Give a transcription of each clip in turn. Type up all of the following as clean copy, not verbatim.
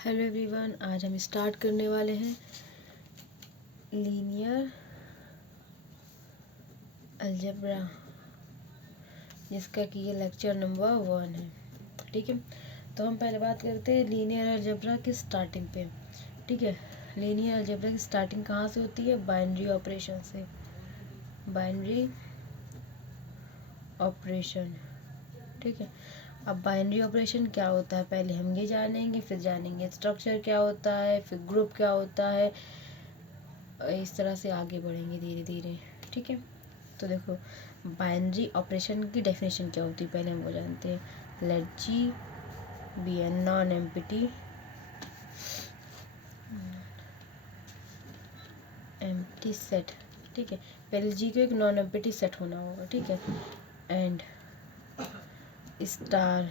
Hello everyone, आज हम start करने वाले हैं लीनियर अलजेब्रा, जिसका कि ये लेक्चर नंबर 1 है। ठीक है, तो हम पहले बात करते हैं लीनियर अलजेब्रा की स्टार्टिंग पे। ठीक है, लीनियर अलजेब्रा की स्टार्टिंग कहाँ से होती है? बाइनरी ऑपरेशन से। बाइनरी ऑपरेशन, ठीक है। अब बाइनरी ऑपरेशन क्या होता है पहले हम ये जानेंगे, फिर जानेंगे स्ट्रक्चर क्या होता है, फिर ग्रुप क्या होता है। इस तरह से आगे बढ़ेंगे धीरे धीरे। ठीक है, तो देखो बाइनरी ऑपरेशन की डेफिनेशन क्या होती है पहले हम वो जानते हैं। Let G be a non empty set. ठीक है, पहले जी को एक नॉन एम्प्टी सेट होना होगा। ठीक है, एंड स्टार,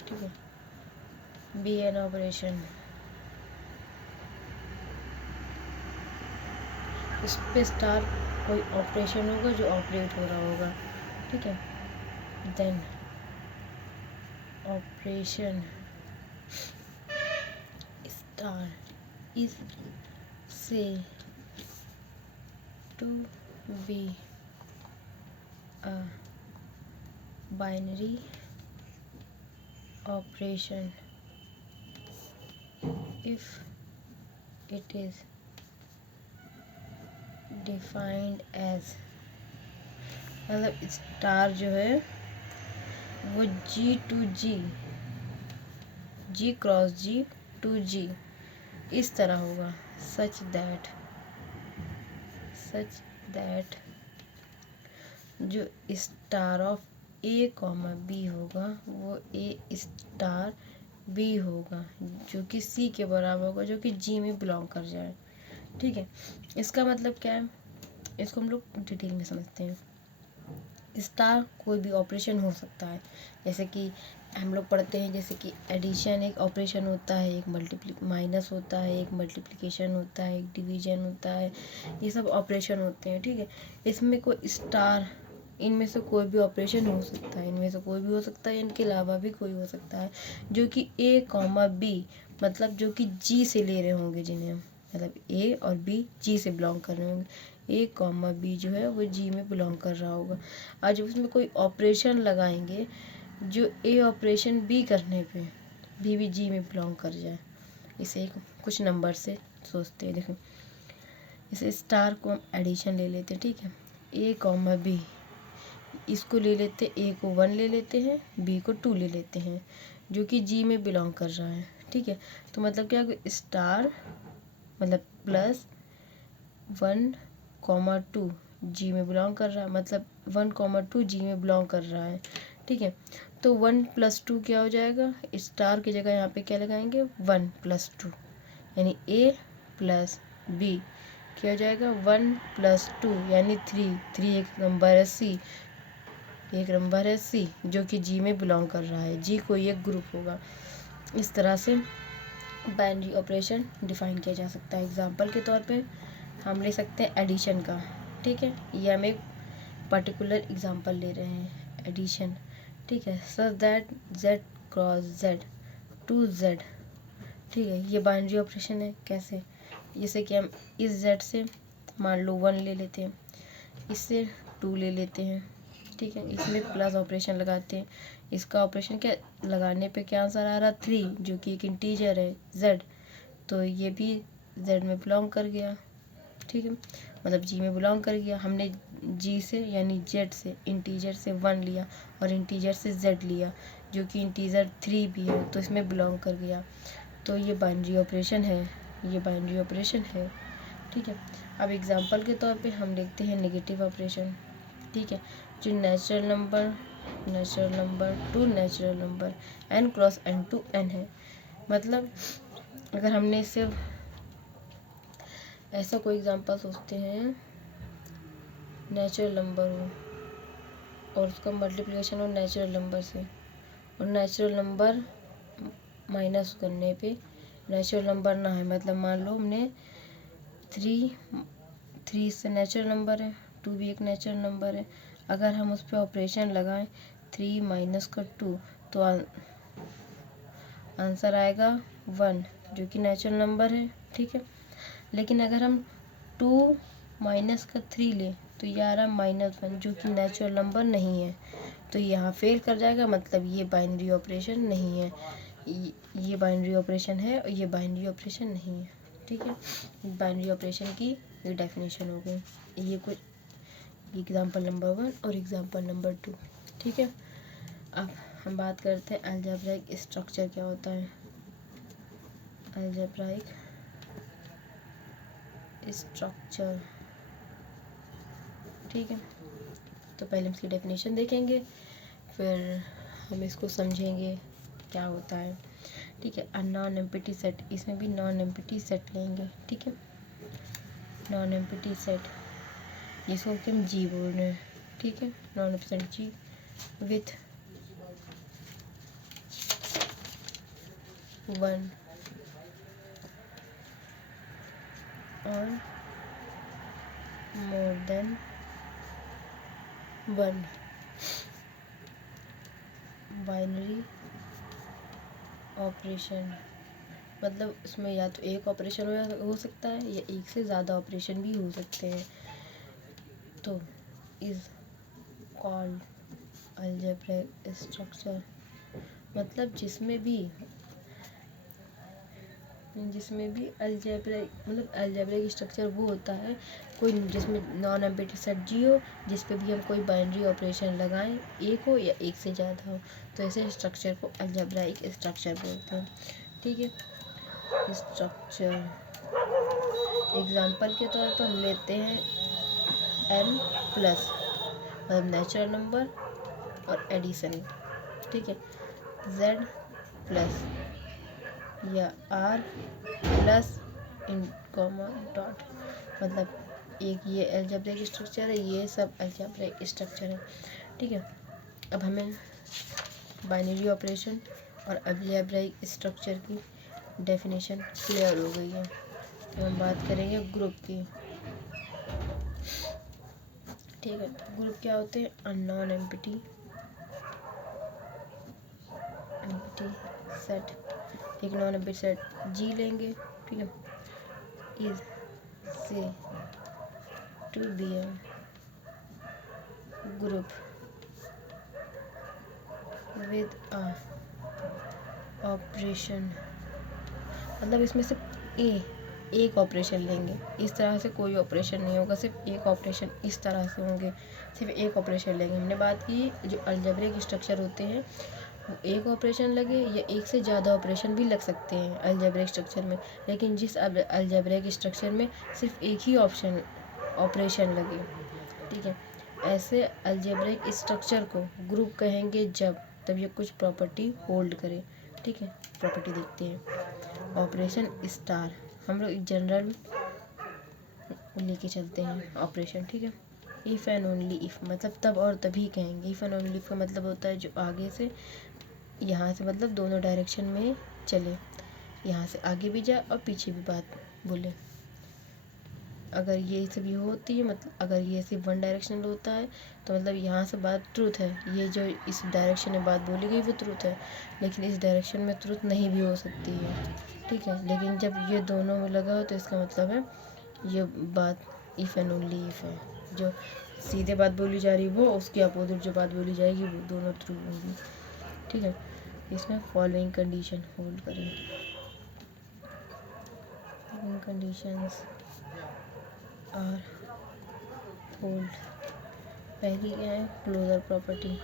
ठीक है, बी एन ऑपरेशन, इस पे स्टार कोई ऑपरेशन होगा जो ऑपरेट हो रहा होगा। ठीक है, then operation star is said to be a binary operation if it is defined as, मतलब स्टार जो है वो G to G, G cross G to G इस तरह होगा। सच दैट जो star of a comma b होगा वो ए स्टार बी होगा, जो कि सी के बराबर होगा, जो कि जी में बिलोंग कर जाए। ठीक है, इसका मतलब क्या है, इसको हम लोग डिटेल में समझते हैं। स्टार कोई भी ऑपरेशन हो सकता है, जैसे कि हम लोग पढ़ते हैं, जैसे कि एडिशन एक ऑपरेशन होता है, एक माइनस होता है, एक मल्टीप्लिकेशन होता है, एक डिवीजन होता है, ये सब ऑपरेशन होते हैं। ठीक है, इसमें कोई स्टार, इनमें से कोई भी ऑपरेशन हो सकता है, इनमें से कोई भी हो सकता है, इनके अलावा भी कोई हो सकता है, जो कि ए कॉमा बी, मतलब जो कि जी से ले रहे होंगे, जिन्हें मतलब ए और बी जी से बिलोंग कर रहे होंगे। ए कॉमा बी जो है वो जी में बिलोंग कर रहा होगा। आज जब उसमें कोई ऑपरेशन लगाएंगे जो ए ऑपरेशन बी करने पे भी जी में बिलोंग कर जाए, इसे कुछ नंबर से सोचते हैं। देखो, इसे स्टार को हम एडिशन ले लेते हैं। ठीक है, ए कॉमा बी, इसको ले लेते, ए को 1 ले लेते हैं, बी को 2 ले लेते हैं, जो कि जी में बिलोंग कर रहा है। ठीक है, तो मतलब क्या, स्टार मतलब प्लस 1,2 जी में बिलोंग कर रहा है, मतलब 1,2 जी में बिलोंग कर रहा है। ठीक है, तो 1 + 2 क्या हो जाएगा, स्टार की जगह यहाँ पे क्या लगाएंगे, 1 + 2, यानी ए प्लस बी क्या हो जाएगा, 1 + 2 यानी 3 एक नंबर है, सी एक नंबर है, सी जो कि जी में बिलोंग कर रहा है। जी कोई एक ग्रुप होगा। इस तरह से बाइनरी ऑपरेशन डिफाइन किया जा सकता है। एग्जांपल के तौर पे हम ले सकते हैं एडिशन का। ठीक है, ये हम एक पर्टिकुलर एग्जांपल ले रहे हैं, एडिशन। ठीक है, such that z cross z to z। ठीक है, ये बाइनरी ऑपरेशन है। कैसे, जैसे कि हम इस z से मान लो 1 ले लेते हैं, इससे 2 ले लेते हैं। ठीक है, इसमें प्लस ऑपरेशन लगाते हैं, इसका ऑपरेशन क्या लगाने पे क्या आंसर आ रहा, 3, जो कि एक इंटीजर है z, तो ये भी z में बिलोंग कर गया। ठीक है, मतलब जी में बिलोंग कर गया। हमने जी से यानी जेड से, इंटीजर से 1 लिया और इंटीजर से जेड लिया, जो कि इंटीजर 3 भी है, तो इसमें बिलोंग कर गया। तो ये बाइनरी ऑपरेशन है, ये बाइनरी ऑपरेशन है। ठीक है, अब एग्जांपल के तौर पे हम देखते हैं नेगेटिव ऑपरेशन। ठीक है, जो natural number to natural number n cross n to n है। मतलब अगर हमने इसे ऐसा कोई एग्जांपल सोचते हैं, नेचुरल नंबर हो और उसका मल्टीप्लिकेशन हो नेचुरल नंबर से, और नेचुरल नंबर माइनस करने पे नेचुरल नंबर ना है, मतलब मान लो हमने 3 से नेचुरल नंबर है, 2 भी एक नेचुरल नंबर है। अगर हम उस पर ऑपरेशन लगाएं 3 - 2, तो आंसर आएगा 1 जो कि नेचुरल नंबर है, ठीक है। लेकिन अगर हम 2 माइनस का 3 लें तो ये आ रहा -1 जो कि नेचुरल नंबर नहीं है, तो यहाँ फेल कर जाएगा, मतलब ये बाइनरी ऑपरेशन नहीं है। ये बाइनरी ऑपरेशन है और ये बाइनरी ऑपरेशन नहीं है, ठीक है। बाइनरी ऑपरेशन की ये डेफिनेशन हो गई। ये कुछ एग्जाम्पल नंबर 1 और एग्जाम्पल नंबर 2, ठीक है। अब हम बात करते हैं अलजेब्राइक स्ट्रक्चर क्या होता है। अलजेब्राइक स्ट्रक्चर, ठीक है। तो पहले हम इसकी डेफिनेशन देखेंगे, फिर हम इसको समझेंगे क्या होता है, ठीक है। नॉन एम्प्टी सेट, इसमें भी नॉन एम्प्टी सेट लेंगे, ठीक है। नॉन एम्प्टी सेट जिसको कि हम जी बोल रहे हैं, ठीक है। Non empty set G with 1 और मोर देन 1 बाइनरी ऑपरेशन, मतलब इसमें या तो एक ऑपरेशन हो सकता है या एक से ज़्यादा ऑपरेशन भी हो सकते हैं, तो इज़ कॉल्ड अलजेब्रिक स्ट्रक्चर। मतलब जिसमें भी अलजेब्रिक, मतलब अलजेब्रिक स्ट्रक्चर वो होता है कोई जिसमें नॉन एम्प्टी सेट जी हो, जिस पे भी हम कोई बाइनरी ऑपरेशन लगाएं, एक हो या एक से ज़्यादा हो, तो ऐसे स्ट्रक्चर को अलजेब्रिक स्ट्रक्चर बोलते हैं, ठीक है। स्ट्रक्चर एग्जाम्पल के तौर पर हम लेते हैं m प्लस, मतलब नेचुरल नंबर और एडिशन, ठीक है। z प्लस या r प्लस इन कॉमा डॉट, मतलब एक ये अलजेब्रिक स्ट्रक्चर है, ये सब अलजेब्रिक स्ट्रक्चर है, ठीक है। अब हमें बाइनरी ऑपरेशन और अलजेब्रिक स्ट्रक्चर की डेफिनेशन क्लियर हो गई है। तो हम बात करेंगे ग्रुप की, ठीक है। ग्रुप क्या होते हैं, नॉन एम्प्टी सेट, एक नॉन एम्प्टी सेट जी लेंगे, ठीक है। Is said to be a group with a operation, मतलब इसमें सिर्फ एक ऑपरेशन लेंगे, इस तरह से कोई ऑपरेशन नहीं होगा, सिर्फ एक ऑपरेशन इस तरह से होंगे, सिर्फ एक ऑपरेशन लेंगे। हमने बात की जो अलजेब्रिक स्ट्रक्चर होते हैं वो एक ऑपरेशन लगे या एक से ज़्यादा ऑपरेशन भी लग सकते हैं अलजेब्रिक स्ट्रक्चर में, लेकिन जिस अलजेब्रिक स्ट्रक्चर में सिर्फ एक ही ऑपरेशन लगे, ठीक है। ऐसे अलजेब्रिक स्ट्रक्चर को ग्रुप कहेंगे तब ये कुछ प्रॉपर्टी होल्ड करे, ठीक है। प्रॉपर्टी देखते हैं। ऑपरेशन स्टार हम लोग जनरल लेके चलते हैं ऑपरेशन, ठीक है। इफ़ एंड ओनली इफ़, मतलब तब और तभी कहेंगे। इफ़ एंड ओनली इफ़ का मतलब होता है जो आगे से, यहाँ से मतलब दोनों डायरेक्शन में चले, यहाँ से आगे भी जाए और पीछे भी बात बोले। अगर ये सभी होती है, मतलब अगर ये सिर्फ वन डायरेक्शनल होता है तो मतलब यहाँ से बात ट्रूथ है, ये जो इस डायरेक्शन में बात बोली गई वो ट्रूथ है, लेकिन इस डायरेक्शन में ट्रूथ नहीं भी हो सकती है, ठीक है। लेकिन जब ये दोनों में लगा हो तो इसका मतलब है ये बात इफ़ एंड ओनली इफ़ है, जो सीधे बात बोली जा रही वो, उसके अपोजिट जो बात बोली जाएगी वो दोनों ट्रू होंगी, ठीक है। इसमें फॉलोइंग कंडीशन होल्ड करें। Conditions are hold. पहली क्या है, क्लोजर प्रॉपर्टी।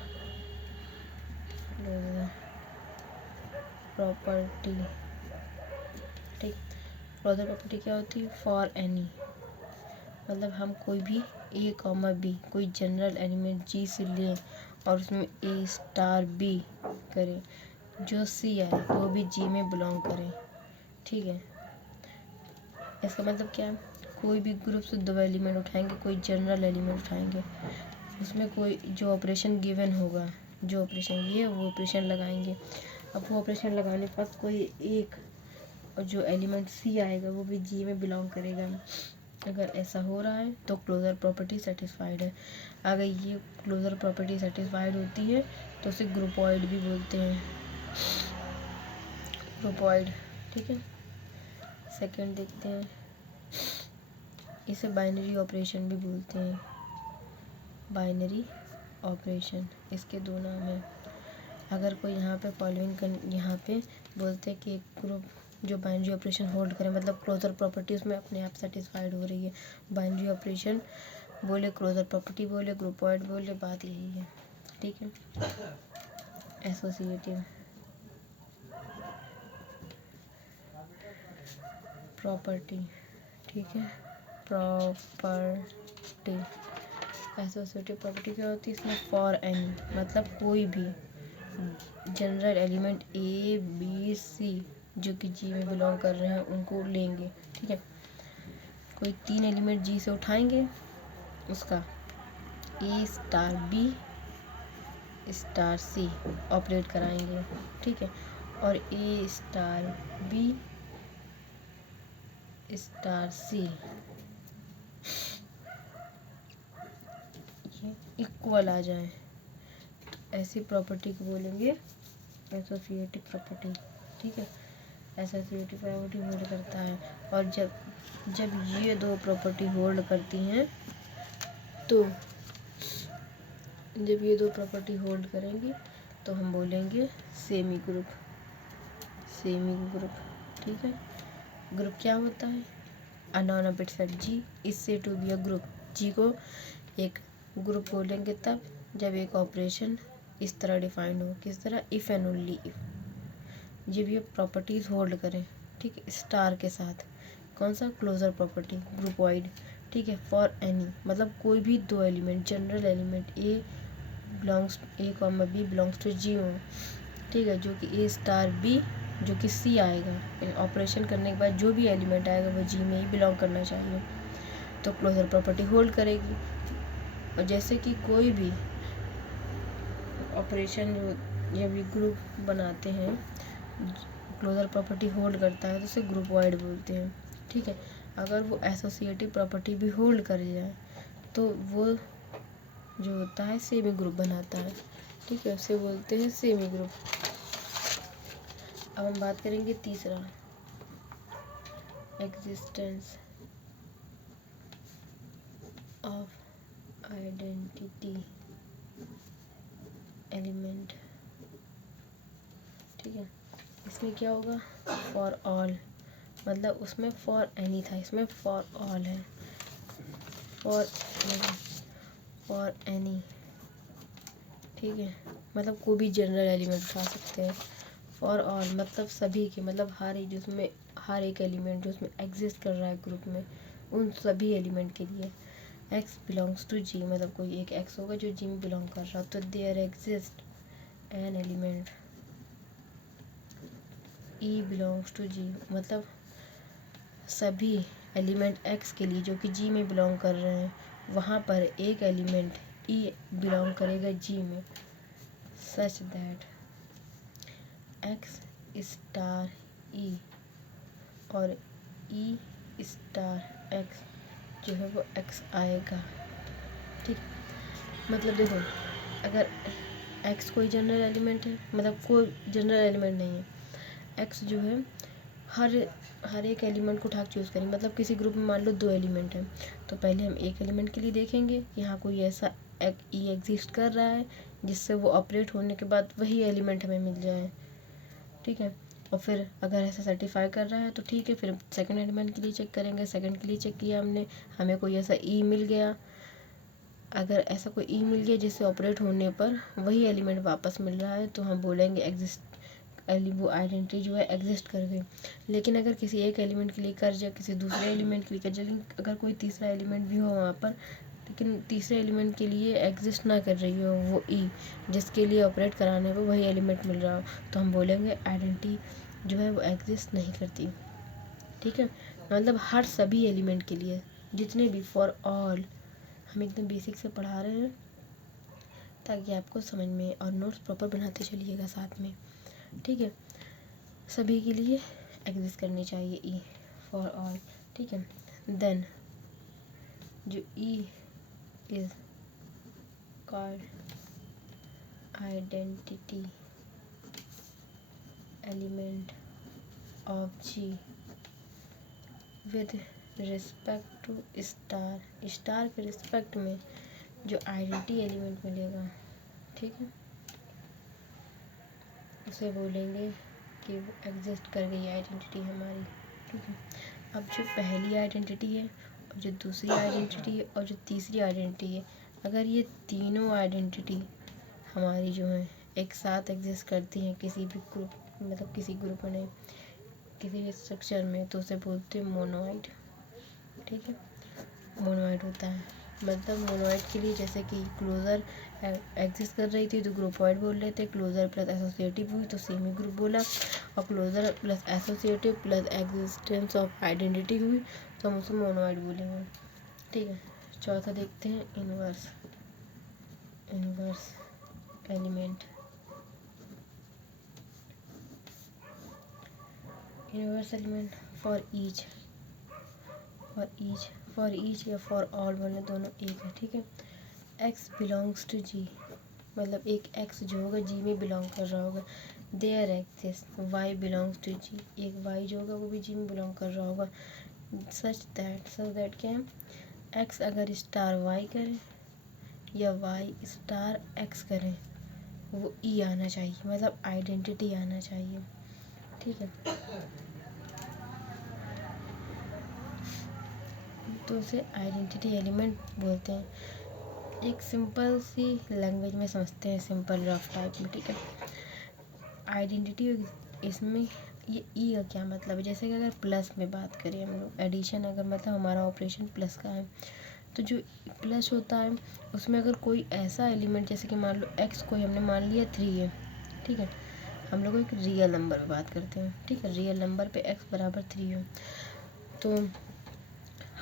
ठीक, क्लोजर प्रॉपर्टी क्या होती है, फॉर एनी, मतलब हम कोई भी ए कॉमा बी कोई जनरल एलिमेंट जी से लें और उसमें ए स्टार बी करें, जो सी आए तो वो भी जी में बिलोंग करें, ठीक है। इसका मतलब क्या है, कोई भी ग्रुप से दो एलिमेंट उठाएंगे, कोई जनरल एलिमेंट उठाएंगे, उसमें कोई जो ऑपरेशन गिवन होगा, जो ऑपरेशन ये वो ऑपरेशन लगाएंगे। अब वो ऑपरेशन लगाने के बाद कोई एक और जो एलिमेंट सी आएगा वो भी जी में बिलोंग करेगा। अगर ऐसा हो रहा है तो क्लोजर प्रॉपर्टी सेटिस्फाइड है। अगर ये क्लोजर प्रॉपर्टी सेटिस्फाइड होती है तो उसे ग्रुपॉइड भी बोलते हैं। ग्रुपॉइड, ठीक है। सेकंड देखते हैं, इसे बाइनरी ऑपरेशन भी बोलते हैं, बाइनरी ऑपरेशन, इसके दो नाम हैं। अगर कोई यहाँ पे फॉलोइंग यहाँ पे बोलते हैं कि एक ग्रुप जो बाइनरी ऑपरेशन होल्ड करे, मतलब क्लोजर प्रॉपर्टी उसमें अपने आप सेटिस्फाइड हो रही है, बाइनरी ऑपरेशन बोले, क्लोजर प्रॉपर्टी बोले, ग्रुपॉइड बोले, बात यही है, ठीक है। एसोसिएटिव प्रॉपर्टी, ठीक है, प्रॉपर्टी, एसोसिएटिव प्रॉपर्टी क्या होती है, इसमें फॉर एनी मतलब कोई भी general element A B C जो कि जी में बिलोंग कर रहे हैं उनको लेंगे, ठीक है। कोई 3 एलिमेंट जी से उठाएंगे, उसका ए star B star c operate कराएंगे, ठीक है, और ए स्टार बी स्टार सी ये इक्वल आ जाए, तो ऐसी प्रॉपर्टी को बोलेंगे एसोसिएटिव प्रॉपर्टी, ठीक है। एसोसिएटिव प्रॉपर्टी होल्ड करता है, और जब ये दो प्रॉपर्टी होल्ड करती हैं, तो जब ये दो प्रॉपर्टी होल्ड करेंगी तो हम बोलेंगे सेमी ग्रुप, सेमी ग्रुप, ठीक है। ग्रुप क्या होता है, a non orbit set G is said to be a group, G को एक ग्रुप बोलेंगे तब जब एक ऑपरेशन इस तरह डिफाइंड हो, किस तरह, इफ़ एंड ओनली इफ, जब ये प्रॉपर्टीज होल्ड करें, ठीक है, स्टार के साथ, कौन सा, क्लोजर प्रॉपर्टी, ग्रुपॉइड, ठीक है, फॉर एनी मतलब कोई भी दो element, general element a belongs a comma b belongs to G हो, ठीक है, जो कि ए स्टार बी जो कि सी आएगा, ऑपरेशन करने के बाद जो भी एलिमेंट आएगा वो जी में ही बिलोंग करना चाहिए, तो क्लोजर प्रॉपर्टी होल्ड करेगी। और जैसे कि कोई भी ऑपरेशन जब भी ग्रुप बनाते हैं क्लोजर प्रॉपर्टी होल्ड करता है तो उसे ग्रुपॉइड बोलते हैं, ठीक है। अगर वो एसोसिएटिव प्रॉपर्टी भी होल्ड कर जाए तो वो जो होता है सेमी ग्रुप बनाता है, ठीक है, उसे बोलते हैं सेमी ग्रुप। अब हम बात करेंगे तीसरा, एग्जिस्टेंस ऑफ आइडेंटिटी एलिमेंट, ठीक है। इसमें क्या होगा, फॉर ऑल, मतलब उसमें फॉर एनी था, इसमें फॉर ऑल है, फॉर एनी, ठीक है, मतलब कोई भी जनरल एलिमेंट उठा सकते हैं। फॉर ऑल मतलब सभी के, मतलब हर एक जिसमें हर एक एलिमेंट जो उसमें एग्जिस्ट कर रहा है ग्रुप में, उन सभी एलिमेंट के लिए। एक्स बिलोंग्स टू जी मतलब कोई एक एक्स होगा जो जी में बिलोंग कर रहा, तो there exist an element e belongs to G मतलब सभी एलिमेंट एक्स के लिए जो कि जी में बिलोंग कर रहे हैं, वहाँ पर एक एलिमेंट ई बिलोंग करेगा जी में, सच दैट एक्स स्टार ई और ई स्टार एक्स जो है वो एक्स आएगा, ठीक। मतलब देखो, अगर एक्स कोई जनरल एलिमेंट है, मतलब कोई जनरल एलिमेंट नहीं है, एक्स जो है हर एक एलिमेंट को उठा के चूज़ करेंगे, मतलब किसी ग्रुप में मान लो 2 एलिमेंट हैं, तो पहले हम एक एलिमेंट के लिए देखेंगे यहाँ कोई ऐसा ई एग्जिस्ट कर रहा है जिससे वो ऑपरेट होने के बाद वही एलिमेंट हमें मिल जाए, ठीक है। और फिर अगर ऐसा सर्टिफाई कर रहा है तो ठीक है, फिर सेकंड एलिमेंट के लिए चेक करेंगे, सेकंड के लिए चेक किया हमने, हमें कोई ऐसा ई मिल गया, अगर ऐसा कोई ई मिल गया जिससे ऑपरेट होने पर वही एलिमेंट वापस मिल रहा है तो हम बोलेंगे एग्जिस्ट, वो आइडेंटिटी जो है एग्जिस्ट कर गई। लेकिन अगर किसी एक एलिमेंट के लिए कर जाए, किसी दूसरे एलिमेंट के लिए कर जाए, लेकिन अगर कोई तीसरा एलिमेंट भी हो वहाँ पर, लेकिन तीसरे एलिमेंट के लिए एग्जिस्ट ना कर रही हो वो ई जिसके लिए ऑपरेट कराने पर वही एलिमेंट मिल रहा हो, तो हम बोलेंगे आइडेंटिटी जो है वो एग्जिस्ट नहीं करती, ठीक है। मतलब हर सभी एलिमेंट के लिए जितने भी, फॉर ऑल, हम एकदम बेसिक से पढ़ा रहे हैं ताकि आपको समझ में, और नोट्स प्रॉपर बनाते चलिएगा साथ में, ठीक है। सभी के लिए एग्जिस्ट करनी चाहिए ई, फॉर ऑल, ठीक है। देन जो E is called identity element of G with respect to star, star के रिस्पेक्ट में जो आइडेंटिटी एलिमेंट मिलेगा, ठीक है, उसे बोलेंगे कि वो एग्जिस्ट कर गई आइडेंटिटी हमारी, ठीक है। अब जो पहली आइडेंटिटी है और जो दूसरी आइडेंटिटी है और जो तीसरी आइडेंटिटी है, अगर ये तीनों आइडेंटिटी हमारी जो है एक साथ एग्जिस्ट करती हैं किसी भी ग्रुप, मतलब किसी ग्रुप में नहीं, किसी भी स्ट्रक्चर में, तो उसे बोलते हैं मोनोइड, ठीक है। मोनोइड होता है, मतलब मोनोइड के लिए जैसे कि क्लोजर एग्जिस्ट कर रही थी तो ग्रुपोइड बोल रहे थे, क्लोजर प्लस एसोसिएटिव हुई तो सेमी ग्रुप बोला, और closure plus associative plus existence of identity हुई तो हम उसे मोनोइड बोलेंगे, ठीक है। चौथा देखते हैं inverse, inverse element, inverse element for each, for each या फॉर ऑल वाले दोनों एक है, ठीक है। एक्स बिलोंग्स टू जी, मतलब एक एक्स जो होगा जी में बिलोंग कर रहा होगा, there exist y belongs to G, एक वाई जो होगा वो भी जी में बिलोंग कर रहा होगा, सच दैट क्या है, एक्स अगर स्टार वाई करे या वाई स्टार एक्स करें वो ई आना चाहिए, मतलब आइडेंटिटी आना चाहिए, ठीक है। तो उसे आइडेंटिटी एलिमेंट बोलते हैं। एक सिंपल सी लैंग्वेज में समझते हैं, सिंपल रफ टाइप में, ठीक है। आइडेंटिटी इसमें ये ई का क्या मतलब है, जैसे कि अगर प्लस में बात करें हम लोग, एडिशन अगर मतलब हमारा ऑपरेशन प्लस का है, तो जो प्लस होता है उसमें अगर कोई ऐसा एलिमेंट, जैसे कि मान लो एक्स कोई हमने मान लिया 3 है, ठीक है, हम लोग एक रियल नंबर पे बात करते हैं, ठीक है, रियल नंबर पे एक्स बराबर 3 है, तो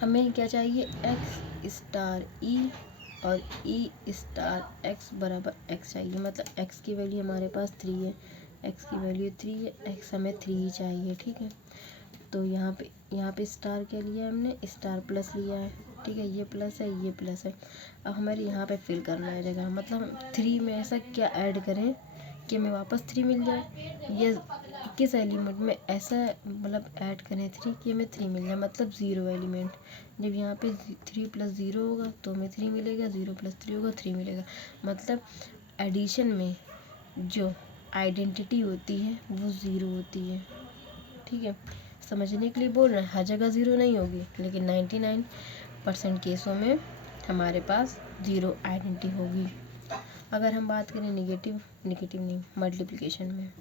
हमें क्या चाहिए, एक्स स्टार ई और ई स्टार एक्स बराबर एक्स चाहिए, मतलब एक्स की वैल्यू हमारे पास 3 है, एक्स की वैल्यू 3 है, एक्स हमें 3 ही चाहिए, ठीक है। तो यहाँ पे स्टार क्या लिया है हमने, स्टार प्लस लिया है, ठीक है, ये प्लस है ये प्लस है। अब हमारे यहाँ पे फिल करना है जगह, मतलब 3 में ऐसा क्या ऐड करें कि हमें वापस 3 मिल जाए, ये किस एलिमेंट में ऐसा मतलब ऐड करें 3 कि हमें 3 मिल जाए, मतलब 0 एलिमेंट, जब यहाँ पे 3 + 0 होगा तो हमें 3 मिलेगा, 0 + 3 होगा 3 मिलेगा, मतलब एडिशन में जो आइडेंटिटी होती है वो 0 होती है, ठीक है। समझने के लिए बोल रहे हैं, हर जगह 0 नहीं होगी, लेकिन 99% केसों में हमारे पास 0 आइडेंटिटी होगी। अगर हम बात करें नेगेटिव नहीं मल्टीप्लिकेशन में,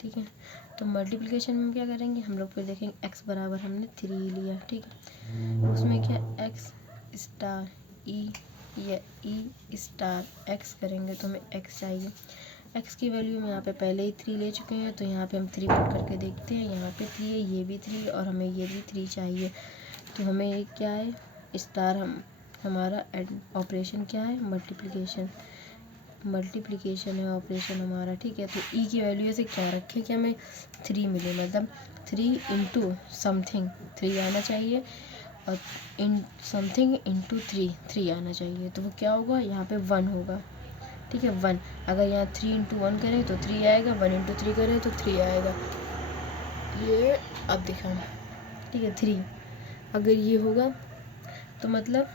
ठीक है, तो मल्टीप्लिकेशन में क्या करेंगे हम लोग, फिर देखेंगे एक्स बराबर हमने 3 लिया, ठीक है, उसमें क्या एक्स स्टार ई या ई स्टार एक्स करेंगे तो हमें एक्स चाहिए, एक्स की वैल्यू में यहाँ पे पहले ही 3 ले चुके हैं, तो यहाँ पे हम 3 पुट करके देखते हैं, यहाँ पे 3 है, ये भी 3 और हमें ये भी 3 चाहिए, तो हमें ये क्या है, स्टार हमारा ऑपरेशन क्या है, मल्टीप्लिकेशन है ऑपरेशन हमारा, ठीक है। तो ई की वैल्यू से क्या रखें कि हमें 3 मिले, मतलब 3 × समथिंग 3 आना चाहिए, और इन समथिंग × 3 आना चाहिए, तो वो क्या होगा, यहाँ पे 1 होगा, ठीक है, 1, अगर यहाँ 3 × 1 करें तो 3 आएगा, 1 × 3 करें तो 3 आएगा, ये अब दिखाना, ठीक है, 3 अगर ये होगा तो मतलब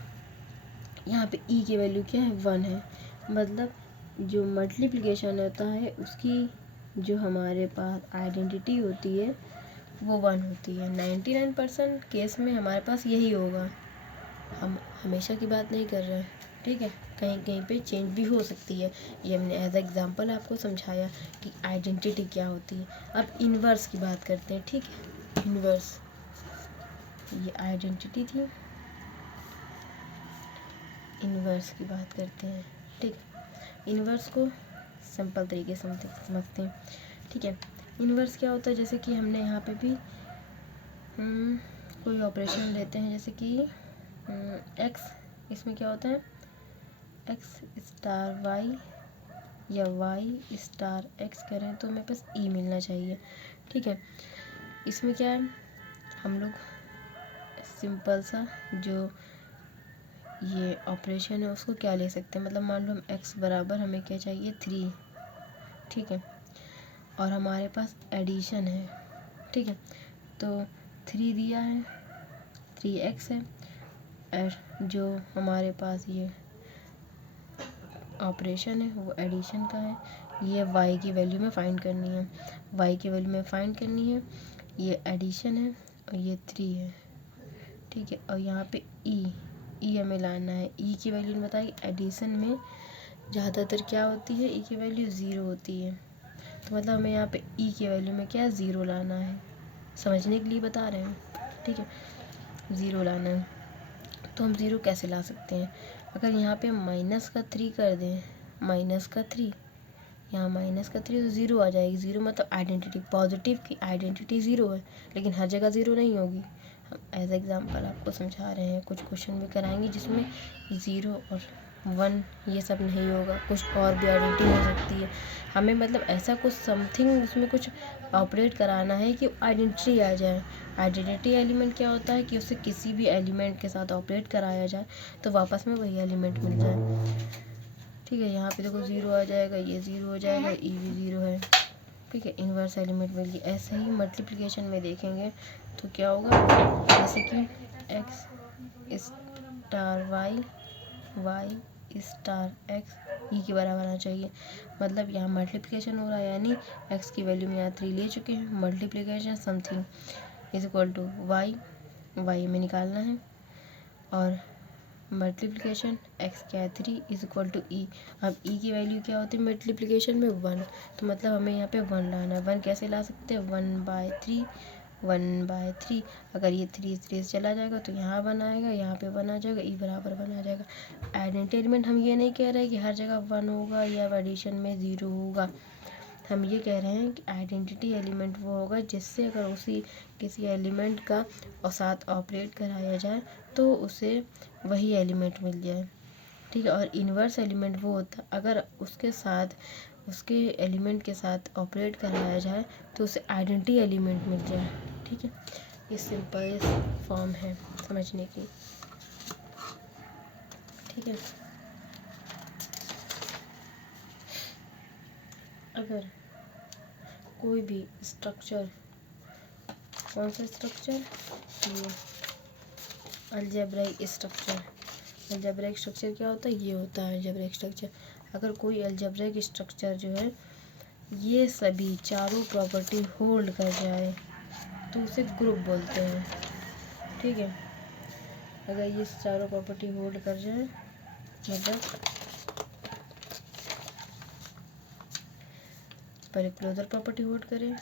यहाँ पे ई की वैल्यू क्या है, 1 है, मतलब जो मल्टीप्लिकेशन होता है उसकी जो हमारे पास आइडेंटिटी होती है वो 1 होती है। 99% केस में हमारे पास यही होगा, हम हमेशा की बात नहीं कर रहे हैं, ठीक है, कहीं कहीं पे चेंज भी हो सकती है, ये हमने एज एग्जांपल आपको समझाया कि आइडेंटिटी क्या होती है। अब इन्वर्स की बात करते हैं, ठीक है, इन्वर्स, ये आइडेंटिटी थी, इन्वर्स की बात करते हैं, ठीक, इन्वर्स को सिंपल तरीके से समझते हैं, ठीक है। इन्वर्स क्या होता है, जैसे कि हमने यहाँ पे भी कोई ऑपरेशन लेते हैं, जैसे कि एक्स, इसमें क्या होता है, एक्स स्टार वाई या वाई स्टार एक्स करें तो हमें बस ई मिलना चाहिए, ठीक है। इसमें क्या है, हम लोग सिंपल सा जो ये ऑपरेशन है उसको क्या ले सकते हैं, मतलब मान लो हम एक्स बराबर हमें क्या चाहिए 3, ठीक है, और हमारे पास एडिशन है, ठीक है। तो 3 दिया है, 3x है, और जो हमारे पास ये ऑपरेशन है वो एडिशन का है। ये y की वैल्यू में फाइंड करनी है, y की वैल्यू में फाइंड करनी है। ये एडिशन है और ये 3 है, ठीक है। और यहाँ पे ई हमें लाना है। ई की वैल्यू ने बताई एडिशन में ज़्यादातर क्या होती है, ई की वैल्यू 0 होती है। तो मतलब हमें यहाँ पे ई की वैल्यू में क्या 0 लाना है, समझने के लिए बता रहे हैं, ठीक है। 0 लाना है। तो हम 0 कैसे ला सकते हैं, अगर यहाँ पे माइनस का 3 कर दें, माइनस का 3, यहाँ माइनस का 3 तो 0 आ जाएगी। 0 मतलब आइडेंटिटी, पॉजिटिव की आइडेंटिटी 0 है, लेकिन हर जगह 0 नहीं होगी। हम एज एग्जाम्पल आपको समझा रहे हैं, कुछ क्वेश्चन भी कराएंगे जिसमें 0 और 1 ये सब नहीं होगा, कुछ और भी आइडेंटिटी हो सकती है। हमें मतलब ऐसा कुछ समथिंग उसमें कुछ ऑपरेट कराना है कि आइडेंटिटी आ जाए। आइडेंटिटी एलिमेंट क्या होता है कि उसे किसी भी एलिमेंट के साथ ऑपरेट कराया जाए तो वापस में वही एलिमेंट मिल जाए, ठीक है। यहाँ पे देखो 0 आ जाएगा, ये 0 हो जाएगा, ई भी 0 है, ठीक है। इन्वर्स एलिमेंट मिल गई। ऐसे ही मल्टीप्लिकेशन में देखेंगे तो क्या होगा, जैसे कि x star y star x ई के बराबर आना चाहिए। मतलब यहाँ मल्टीप्लिकेशन हो रहा है, यानी x की वैल्यू में यहाँ 3 ले चुके हैं। Multiplication something is equal to y में निकालना है, और मल्टीप्लिकेशन x क्या है 3 इज इक्वल टू ई। अब ई की वैल्यू क्या होती है मल्टीप्लिकेशन में 1, तो मतलब हमें यहाँ पे 1 लाना है। 1 कैसे ला सकते हैं, 1/3, 1/3। अगर ये 3 से चला जाएगा तो यहाँ 1 आएगा, यहाँ पे 1 आ जाएगा, ई बराबर 1 आ जाएगा। आइडेंटिटी एलिमेंट हम ये नहीं कह रहे कि हर जगह 1 होगा या एडिशन में 0 होगा। हम ये कह रहे हैं कि आइडेंटिटी एलिमेंट वो होगा जिससे अगर उसी किसी एलिमेंट का और साथ ऑपरेट कराया जाए तो उसे वही एलिमेंट मिल जाए, ठीक है। और इन्वर्स एलिमेंट वो होता अगर उसके साथ उसके एलिमेंट के साथ ऑपरेट कराया जाए तो उसे आइडेंटिटी एलिमेंट मिल जाए, ठीक है। ये सिंपल फॉर्म है समझने की, ठीक है। अगर कोई भी स्ट्रक्चर, कौन सा स्ट्रक्चर, ये अलजेब्राइक स्ट्रक्चर। अलजेब्राइक स्ट्रक्चर क्या होता है, ये होता है अलजेब्राइक स्ट्रक्चर। अगर कोई अलजेब्राइक स्ट्रक्चर जो है ये सभी चारों प्रॉपर्टी होल्ड कर जाए तो उसे ग्रुप बोलते हैं, ठीक है। अगर ये चारों प्रॉपर्टी होल्ड कर जाए मतलब पहले क्लोजर प्रॉपर्टी होल्ड करें,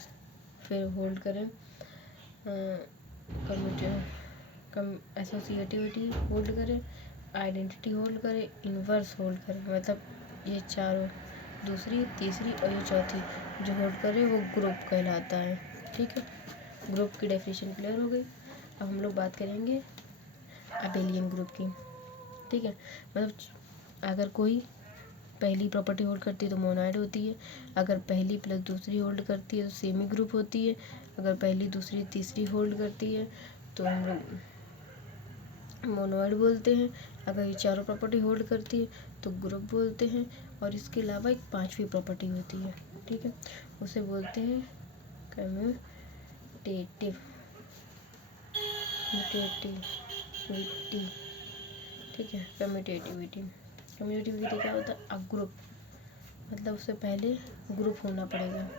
फिर होल्ड करें एसोसिएटिविटी होल्ड करें, आइडेंटिटी होल्ड करें, इन्वर्स होल्ड करें। मतलब ये चारों, दूसरी, तीसरी और ये चौथी जो होल्ड करे वो ग्रुप कहलाता है, ठीक है। ग्रुप की डेफिनेशन क्लियर हो गई। अब हम लोग बात करेंगे अबेलियन ग्रुप की, ठीक है। मतलब अगर कोई पहली प्रॉपर्टी होल्ड करती है तो मोनोइड होती है, अगर पहली प्लस दूसरी होल्ड करती है तो सेमी ग्रुप होती है, अगर पहली दूसरी तीसरी होल्ड करती है तो हम लोग मोनोइड बोलते हैं, अगर ये चारों प्रॉपर्टी होल्ड करती है तो ग्रुप बोलते हैं। और इसके अलावा एक पांचवी प्रॉपर्टी होती है, ठीक है, उसे बोलते हैं कम्यूटेटिविटी, ठीक है। कम्यूटेटिविटी क्या होता है, अब ग्रुप मतलब उससे पहले ग्रुप होना पड़ेगा,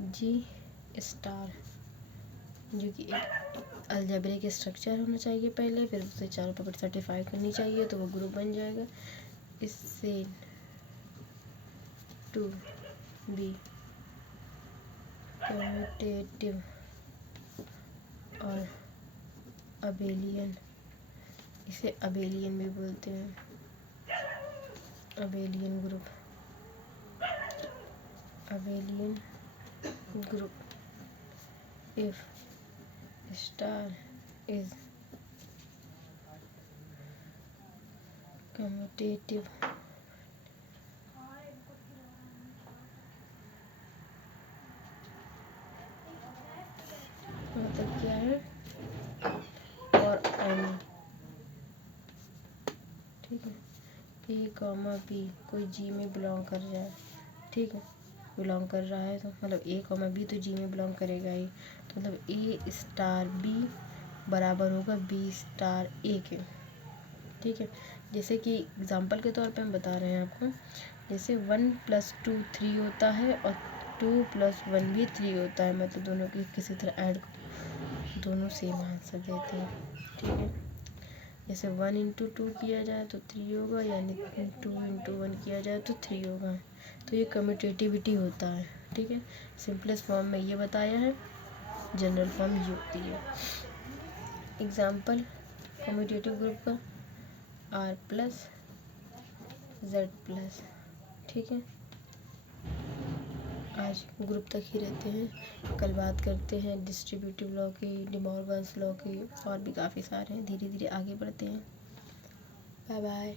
जी स्टार जो कि एक अलजेब्रिक स्ट्रक्चर होना चाहिए पहले, फिर उसे चारों प्रॉपर्टी सर्टिफाई करनी चाहिए तो वो ग्रुप बन जाएगा। इससे टू बी कम्यूटेटिव और अबेलियन, इसे अबेलियन भी बोलते हैं, abelian group, abelian group if star is commutative मतलब क्या है, और एन, ठीक है। ए कॉमा बी कोई जी में बिलोंग कर जाए, ठीक है, बिलोंग कर रहा है तो मतलब ए कॉमा बी तो जी में बिलोंग करेगा ही, मतलब ए स्टार बी बराबर होगा बी स्टार ए के। ठीक है, जैसे कि एग्जांपल के तौर पे हम बता रहे हैं आपको, जैसे 1 + 2 3 होता है और 2 + 1 भी 3 होता है, मतलब दोनों की किसी तरह ऐड, दोनों सेम आंसर देते हैं। ठीक है, जैसे 1 × 2 किया जाए तो 3 होगा, यानी 2 × 1 किया जाए तो 3 होगा। तो ये कम्यूटेटिविटी होता है। ठीक है, सिंपलेस्ट फॉर्म में ये बताया है, जनरल फॉर्म ये होती है। एग्जाम्पल कम्यूटेटिव ग्रुप का R+Z+। ठीक है, आज ग्रुप तक ही रहते हैं, कल बात करते हैं डिस्ट्रीब्यूटिव लॉ की, डी मॉर्गन्स लॉ की, और भी काफ़ी सारे हैं। धीरे धीरे आगे बढ़ते हैं। Bye bye.